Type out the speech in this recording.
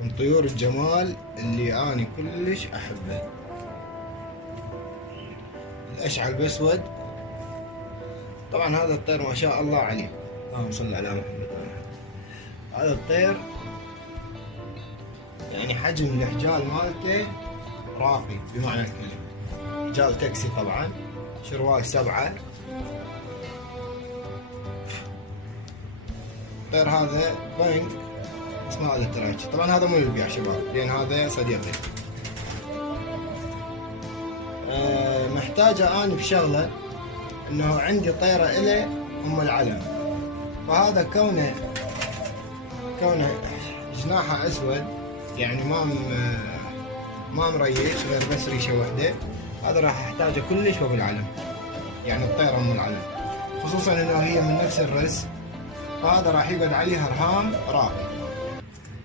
من طيور الجمال اللي أنا كلش أحبه. الأشعل بأسود. طبعا هذا الطير ما شاء الله عليه، اللهم صل على محمد. هذا الطير يعني حجم الإحجال مالته راقي بمعنى الكلمة. إحجال تاكسي طبعا، شروال 7. الطير هذا بنك اسمه هذا التراكي. طبعا هذا مو للبيع شباب، لأن هذا صديقي. محتاجة أنا بشغلة، إنه عندي طيرة إلي أم العلم، فهذا كونه جناحه أسود، يعني ما مريش غير بس ريشة واحدة، هذا راح أحتاجه كلش فوق العلم، يعني الطيرة أم العلم، خصوصا إنه هي من نفس الرز، فهذا راح يقعد عليها رهام راقي.